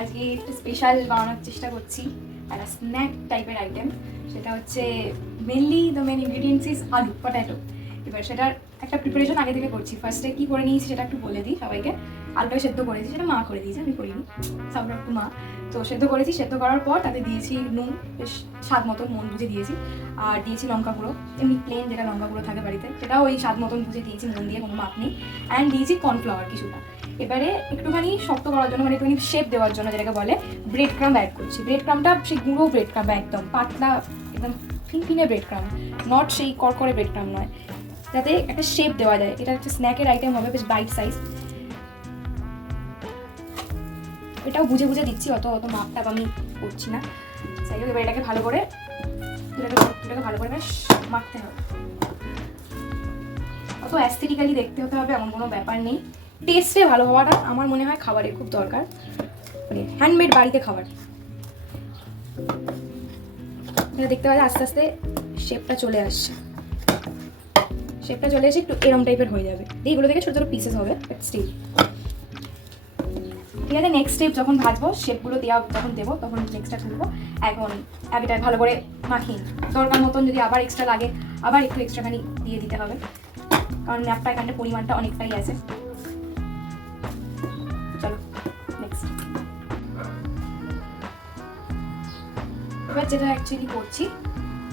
আজকে একটু স্পেশাল বানানোর চেষ্টা করছি, একটা স্ন্যাক টাইপের আইটেম। সেটা হচ্ছে mainly the main ingredients is aloo potato. এবার সেটার একটা প্রিপারেশন আগে থেকে করছি। ফার্স্টে কী করে নিয়েছি সেটা একটু বলে দিই সবাইকে। আলুটা সেদ্ধ করেছি, সেটা মা করে দিয়েছে, আমি করিনি, সব একটু মা। তো সেদ্ধ করেছি, সেদ্ধ করার পর তাতে দিয়েছি নুন, বেশ স্বাদ মতন নুন বুঝে দিয়েছি, আর দিয়েছি লঙ্কা গুঁড়ো, এমনি প্লেন যেটা লঙ্কা গুঁড়ো থাকে বাড়িতে, সেটাও ওই স্বাদ মতন বুঝে দিয়েছি, নুন দিয়ে কোনো মাপ নেই। অ্যান্ড দিয়েছি কর্নফ্লাওয়ার কিছুটা। এবারে একটুখানি শক্ত করার জন্য, মানে একটুখানি শেপ দেওয়ার জন্য যেটাকে বলে ব্রেড ক্রাম্ব অ্যাড করছি। ব্রেড ক্রাম্বটা সেই গুঁড়ো ব্রেড ক্রাম্ব, একদম পাতলা, একদম ফিনফিনে ব্রেড ক্রাম্ব, নট সেই করকরে ব্রেড ক্রাম্ব নয়, যাতে একটা শেপ দেওয়া যায়। এটা একটা স্ন্যাকের আইটেম হবে, বেশ বাইট সাইজ। এটাও বুঝে বুঝে দিচ্ছি, অত মাপটা আমি করছি না। যাই হোক, এবার এটাকে ভালো করে বেশ মাখতে হবে। অত অ্যাস্থেটিক্যালি দেখতে হতে হবে এমন কোনো ব্যাপার নেই, টেস্টে ভালো হওয়াটা আমার মনে হয় খাবারের খুব দরকার, মানে হ্যান্ডমেড বাড়িতে খাবার। এটা দেখতে পাচ্ছি আস্তে আস্তে শেপটা চলে আসছে, একটু এরম টাইপের হয়ে যাবে। এইগুলো থেকে ছোটো ছোটো পিসেস হবে, বাট স্টিল। ঠিক আছে, নেক্সট স্টেপ যখন ভাজবো, শেপগুলো দেওয়া যখন দেবো, তখন নেক্সটটা তুলবো। এখন এটা ভালো করে মাখিয়ে দরকার মতন যদি আবার এক্সট্রা লাগে, আবার একটু এক্সট্রাখানি দিয়ে দিতে হবে, কারণ ন্যাপটা এখানে পরিমাণটা অনেকটাই আছে। চলো নেক্সট। এবার যেটা অ্যাকচুয়ালি করছি,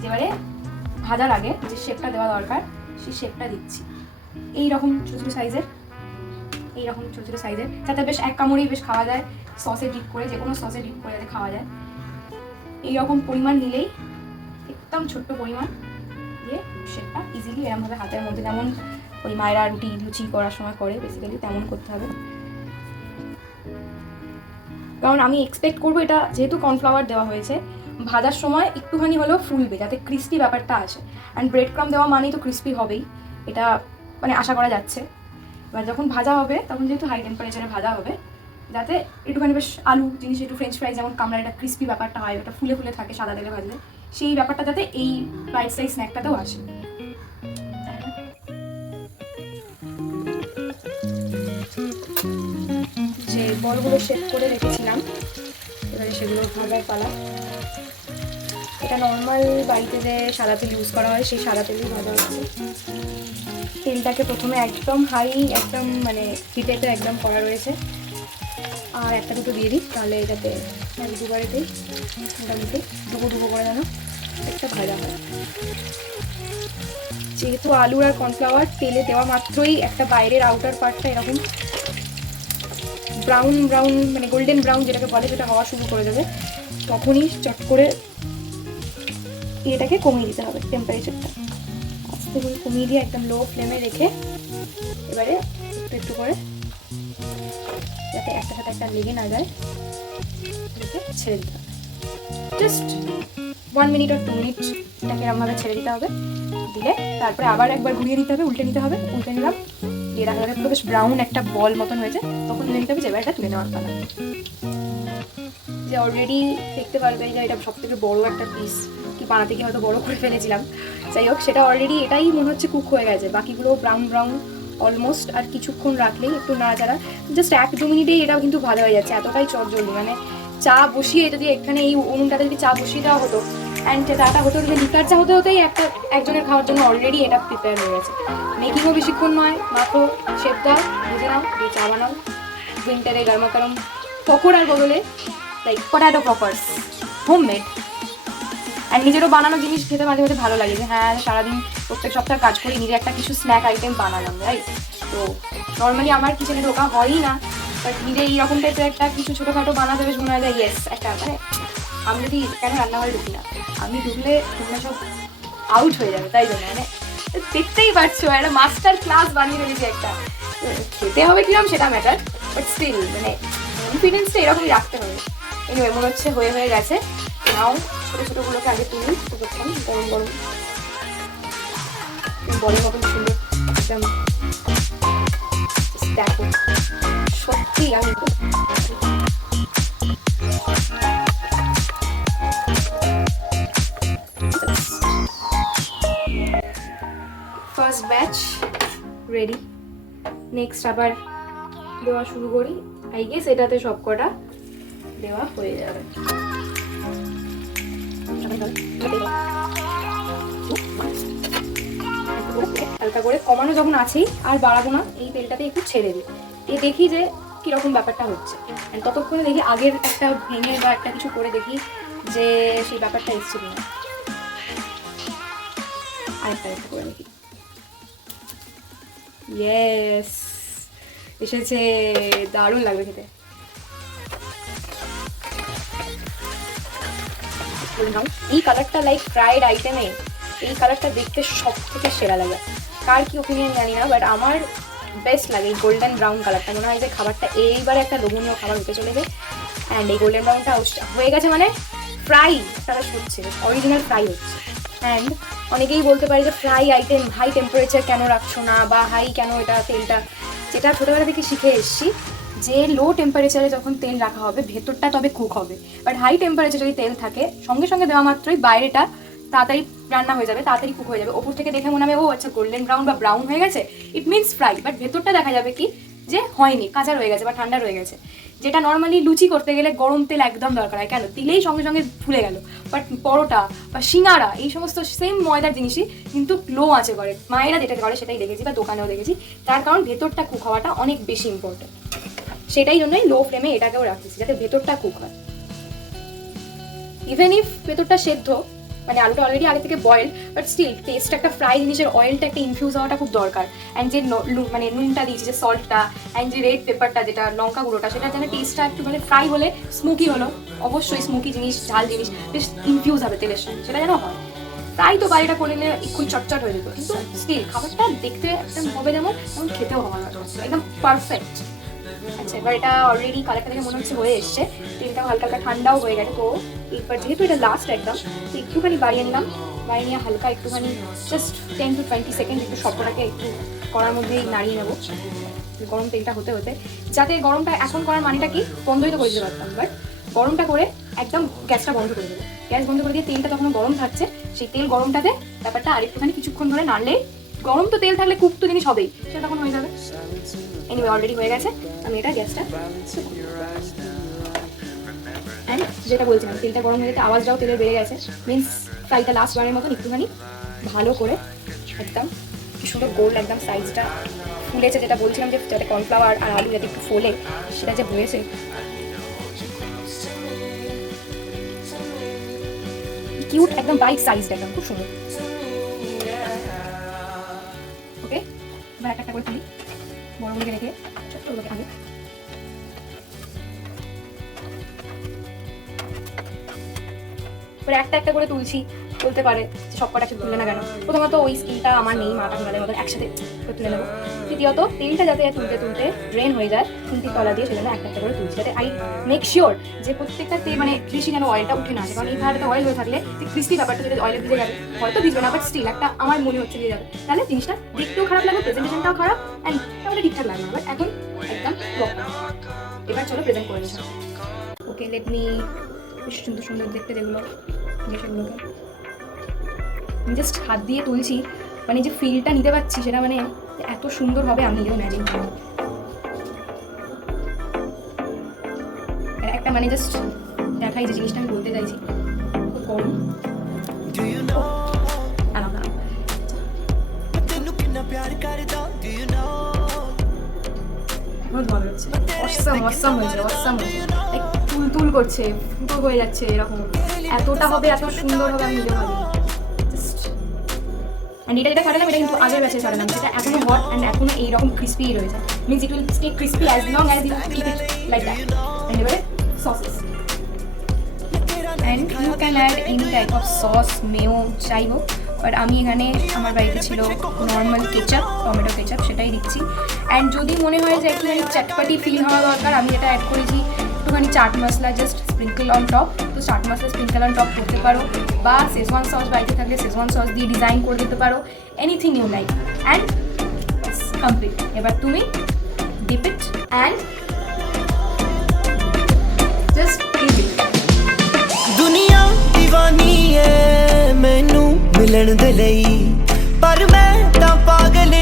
এবারে ভাজার আগে যে শেপটা দেওয়া দরকার সেই শেপটা দিচ্ছি। এইরকম ছোটো ছোটো সাইজের, যাতে বেশ এক কামড়েই বেশ খাওয়া যায়, সসে ডিপ করে, যে কোনো সসে ডিপ করে যাতে খাওয়া যায়। এইরকম পরিমাণ নিলেই, একদম ছোট্ট পরিমাণ দিয়ে শেপটা ইজিলি এরকমভাবে হাতের মধ্যে, যেমন ওই মায়েরা রুটি লুচি করার সময় করে বেসিক্যালি তেমন করতে হবে। কারণ আমি এক্সপেক্ট করবো এটা যেহেতু কর্নফ্লাওয়ার দেওয়া হয়েছে, ভাজার সময় একটুখানি হলেও ফুলবে, যাতে ক্রিস্পি ব্যাপারটা আসে। অ্যান্ড ব্রেড ক্রাম্ব দেওয়া মানেই তো ক্রিস্পি হবেই, এটা মানে আশা করা যাচ্ছে। এবার যখন ভাজা হবে, তখন যেহেতু হাই টেম্পারেচারে ভাজা হবে, যাতে একটুখানি বেশ আলু জিনিস, একটু ফ্রেঞ্চ ফ্রাইজ যেমন কামড়ার একটা ক্রিস্পি ব্যাপারটা হয়, ওটা ফুলে ফুলে থাকে সাদা তেলে ভাজলে, সেই ব্যাপারটা যাতে এই বাইট সাইজ স্ন্যাকটাতেও আসে। যে বলগুলো শেপ করে রেখেছিলাম, এবারে সেগুলো ভাজার পালা। এটা নর্মাল বাড়িতে যে সাদা তেল ইউজ করা হয়, সেই সাদা তেলই ভাজা হচ্ছে। তেলটাকে প্রথমে একদম হাই, একদম মানে হিটেতে একদম করা রয়েছে, আর একটা দুটো দিয়ে দিই, তাহলে এটাতে দুবারেতেই মোটামুটি ডুবো করে যেন একটা ভাজা হয়। যেহেতু আলু আর কর্নফ্লাওয়ার তেলে দেওয়া মাত্রই একটা বাইরের আউটার পার্টটা এরকম ব্রাউন মানে গোল্ডেন ব্রাউন যেটাকে বলে, সেটা হওয়া শুরু করে দেবে, তখনই চট করে এটাকে কমিয়ে দিতে হবে টেম্পারেচারটা। আস্তে করে কমিয়ে দিয়ে একদম লো ফ্লেমে রেখে, এবারে একটু করে, যাতে একটা সাথে একটা লেগে না যায়, ছেড়ে দিতে হবে। জাস্ট 1 মিনিট আর 2 মিনিট এটাকে এরকমভাবে ছেড়ে দিতে হবে। দিলে তারপরে আবার একবার ঘুরিয়ে দিতে হবে, উল্টে নিতে হবে, উল্টে নিলাম, দিয়ে দেখা যাবে পুরো বেশ ব্রাউন একটা বল মতন হয়েছে, তখন তুলে নিতে হবে। যে এবার এটা তুলে নেওয়ার পালা। যে অলরেডি দেখতে পারবে যে এটা সব থেকে বড়ো একটা পিস, কি বানাতে গিয়ে হয়তো বড়ো করে ফেলেছিলাম, যাই হোক সেটা অলরেডি এটাই মনে হচ্ছে কুক হয়ে গেছে, বাকিগুলো ব্রাউন অলমোস্ট। আর কিছুক্ষণ রাখলেই, একটু নাড়াচাড়া, জাস্ট 1-2 মিনিটেই এটা কিন্তু ভালো হয়ে যাচ্ছে, এতটাই চটজলদি। মানে চা বসিয়ে, যদি এখানে এই উনুনটাতে যদি চা বসিয়ে দেওয়া হতো, অ্যান্ড চাটা হতো, যদি লিকার চা হতেই একজনের খাওয়ার জন্য অলরেডি এটা প্রিপেয়ার হয়ে গেছে। মেকিংও বেশিক্ষণ নয়, মাত্র শেপ দাও, বুঝে নাও, দিয়ে চা বানাও। উইন্টারে গরমা গরম পকোড়ার বদলে লাইক পটাটো পপার্স, হোমমেড। আর নিজেরও বানানো জিনিস খেতে মাঝে মাঝে ভালো লাগে, যে হ্যাঁ সারাদিন প্রত্যেক সপ্তাহ কাজ করি, নিজে একটা কিছু স্ন্যাক আইটেম বানালাম, রাইট? তো নর্মালি আমার কিচেনে ঢোকা হয়ই না, বাট নিজে এইরকম টাইপের একটা কিছু ছোটোখাটো বানাতে বেশ মনে হয় যায়, ইয়েস একটা, মানে আমি যদি কেন রান্নাঘরে ঢুকি না, আমি ঢুকলে তোমরা সব আউট হয়ে যাবে, তাই জন্য মানে দেখতেই পারছো একটা মাস্টার ক্লাস বানিয়ে ফেলেছি একটা। খেতে হবে কিরকম সেটা ম্যাটার, বাট স্টিল মানে কনফিডেন্সটা এরকমই রাখতে হবে। এনিওয়ে মনে হচ্ছে হয়ে গেছে। নাও ছোটো ছোটোগুলোকে আগে তুলি, করতাম গরম বলের মতন সুন্দর একদম। দেখো সত্যি আমি ফার্স্ট ব্যাচ রেডি। নেক্সট আবার দেওয়া শুরু করি। আই গেস এটাতে সব কটা দেওয়া হয়ে যাবে। হালকা করে কমানো যখন আছেই, আর বাড়াবো না, এই তেলটাতে একটু ছেড়ে দিই, দিয়ে দেখি যে কিরকম ব্যাপারটা হচ্ছে। ততক্ষণে দেখি আগের একটা ভেঙে বা একটা কিছু করে দেখি যে সেই ব্যাপারটা এসছে কিনা। আরেকটা করে দেখি, ইয়েস এসেছে, দারুণ লাগবে খেতে। এই কালারটা লাইক ফ্রাইড আইটেমে এই কালারটা দেখতে সব থেকে সেরা লাগে। কার কি ওপিনিয়ন জানি না, বাট আমার বেস্ট লাগে এই গোল্ডেন ব্রাউন কালারটা। মনে হয় যে খাবারটা এইবারে একটা লোভনীয় খাবার হতে চলেছে। অ্যান্ড এই গোল্ডেন ব্রাউনটা হয়ে গেছে মানে ফ্রাই তারা হচ্ছে, অরিজিনাল ফ্রাই হচ্ছে। অ্যান্ড অনেকেই বলতে পারে যে ফ্রাই আইটেম হাই টেম্পারেচার কেন রাখছো না, বা হাই কেন এটা তেলটা, যেটা ছোটোবেলা থেকে শিখে এসেছি যে লো টেম্পারেচারে যখন তেল রাখা হবে ভেতরটা তবে কুক হবে। বাট হাই টেম্পারেচারে যদি তেল থাকে সঙ্গে সঙ্গে দেওয়া মাত্রই বাইরেটা তাড়াতাড়ি রান্না হয়ে যাবে, তাড়াতাড়ি কুক হয়ে যাবে। ওপর থেকে দেখে মনে হবে ও আচ্ছা গোল্ডেন ব্রাউন বা ব্রাউন হয়ে গেছে, ইট মিনস ফ্রাই। বাট ভেতরটা দেখা যাবে কি যে হয়নি, কাঁচা রয়ে গেছে বা ঠান্ডা রয়ে গেছে। যেটা নর্মালি লুচি করতে গেলে গরম তেল একদম দরকার হয়, কেন দিলেই সঙ্গে সঙ্গে ফুলে গেল। বাট পরোটা বা সিঙ্গারা এই সমস্ত সেম ময়দার জিনিসই কিন্তু লো আঁচে করে, মায়েরা যেটা করে সেটাই দেখেছি বা দোকানেও দেখেছি। তার কারণ ভেতরটা কুক হওয়াটা অনেক বেশি ইম্পর্টেন্ট, সেটাই জন্যই লো ফ্লেমে এটাকেও রাখতেছি যাতে ভেতরটা কুক হয়। ইভেন ইফ ভেতরটা সেদ্ধ, মানে আলুটা অলরেডি আগে থেকে বয়েল, বাট স্টিল টেস্ট একটা ফ্রাই জিনিসের অয়েলটা একটা ইনফিউজ হওয়াটা খুব দরকার। অ্যান্ড যে মানে নুনটা দিয়েছি, যে সল্টটা অ্যান্ড যে রেড পেপারটা যেটা লঙ্কা গুঁড়োটা, সেটা যেন টেস্টটা একটু মানে ফ্রাই হলে স্মোকি হলো, অবশ্যই স্মোকি জিনিস ঝাল জিনিস বেশ ইনফিউজ হবে তেলের সঙ্গে, সেটা যেন হয়। তাই তো বাড়িটা করে নিলে খুব চটচট হয়ে যেত, কিন্তু স্টিল খাবারটা দেখতে একদম হবে যেমন তেমন খেতেও হবে একদম পারফেক্ট। আচ্ছা এবার এটা অলরেডি কালারটা দেখে মনে হচ্ছে হয়ে এসছে, তেলটাও হালকা হালকা ঠান্ডাও হয়ে গেছে। তো এবার যেহেতু এটা লাস্ট একদম, তো একটুখানি বাড়িয়ে নিলাম, বাড়িয়ে নিয়ে হালকা একটুখানি জাস্ট 10 to 20 সেকেন্ড একটু সবটাকে একটু করার মধ্যেই নাড়িয়ে নেবো গরম তেলটা হতে হতে। যাতে গরমটা এখন করার মানেটা কি, বন্ধই তো করে দিতে পারতাম, বাট গরমটা করে একদম গ্যাসটা বন্ধ করে দেবো। গ্যাস বন্ধ করে দিয়ে তেলটা তখন গরম থাকছে, সেই তেল গরমটাতে ব্যাপারটা আরেকটুখানি কিছুক্ষণ ধরে নাড়লেই, গরম তো তেল থাকলে কুক তো জিনিস হবেই, সেটা তখন হয়ে যাবে। এনিওয়ে অলরেডি হয়ে গেছে, আমি এটা গ্যাসটা অ্যান্ড যেটা বলছিলাম তেলটা গরম হয়ে যেতে আওয়াজটাও তেলের বেড়ে গেছে, মিনস ফ্রাইটা লাস্ট বারের মতন একটুখানি ভালো করে একদম কি সুন্দর গোল একদম সাইজটা ফুলেছে, যেটা বলছিলাম যে যাতে কর্নফ্লাওয়ার আর আলু যাতে একটু ফোলে, সেটা যে হয়েছে কিউট একদম বাইট সাইজটা একদম খুব সুন্দর। ওকে এবার একটা করে তুলি বড় মুখে রেখে ছোট্ট করে আলু। এবার একটা একটা করে তুলছি, বলতে পারে যে সব কটা তুলে না কেন। প্রথমত ওই স্কিলটা আমার নেই, মাটা ঘোরালের মতন একসাথে তুলে নেবো। দ্বিতীয়ত তেলটা যাতে তুলতে তুলতে ড্রেন হয়ে যায় খুন্তির তলা দিয়ে, সেজন্য একটা একটা করে তুলছি, যাতে আই মেক শিওর যে প্রত্যেকটা তেল মানে বেশি যেন অয়েলটা উঠে না আসে। কারণ এই ভাড়াটা অয়েল হয়ে থাকলে যে ক্রিস্পি ব্যাপারটা যদি অয়েলে ভিজে যাবে, হয়তো ভিজবে না, বাট স্টিল একটা আমার মনে হচ্ছে ভিজে যাবে, তাহলে জিনিসটা দেখতেও খারাপ লাগবে, প্রেজেন্টেশনটাও খারাপ, অ্যান্ড তাহলে ঠিকঠাক লাগবে না। বাট এখন একদম এবার চলো প্রেজেন্ট করে নিচ্ছি। ওকে লেট মি, বেশ সুন্দর সুন্দর দেখতে যেগুলো সেগুলোকে আমি জাস্ট হাত দিয়ে তুলছি, মানে যে ফিলটা নিতে পারছি সেটা মানে এত সুন্দর হবে আমি নিজেও ইম্যাজিন করি। একটা মানে জাস্ট দেখাই যে জিনিসটা আমি বলতে চাইছি, খুব কম ভালো হচ্ছে, অসাম অসাম হয়েছে, অসাম হয়েছে, তুল তুল করছে, ফুটো হয়ে যাচ্ছে, এরকম এতটা হবে, এত সুন্দর হবে আমি নিজেও ভাবি। অ্যান্ড এটা যেটা ছাড়ালাম এটা কিন্তু আগের ব্যাচে ছাড়ালাম, সেটা এখনো হট অ্যান্ড এখনো এইরকম ক্রিস্পি রয়েছে, means it will stay crispy as long as you keep it like that. And এবারে sauces, and you can add any type of sauce, মেও যাই হোক, বাট আমি এখানে আমার বাড়িতে ছিল নর্মাল কেচাপ, টমেটো কেচাপ, সেটাই দিচ্ছি। অ্যান্ড যদি মনে হয় যে একটুখানি চটপটি ফিল হওয়া দরকার, আমি এটা অ্যাড করেছি একটুখানি chaat masala just sprinkle on top, তো chaat masala sprinkle on top করতে পারো, বা শেজওয়ান সস বাড়িতে থাকলে শেজওয়ান সস দিয়ে ডিজাইন করে দিতে পারো, anything you like, and complete. এবার তুমি dip it and just dip it. दुनिया दीवानी है मैनू मिलन दे लई, पर मैं तां पागल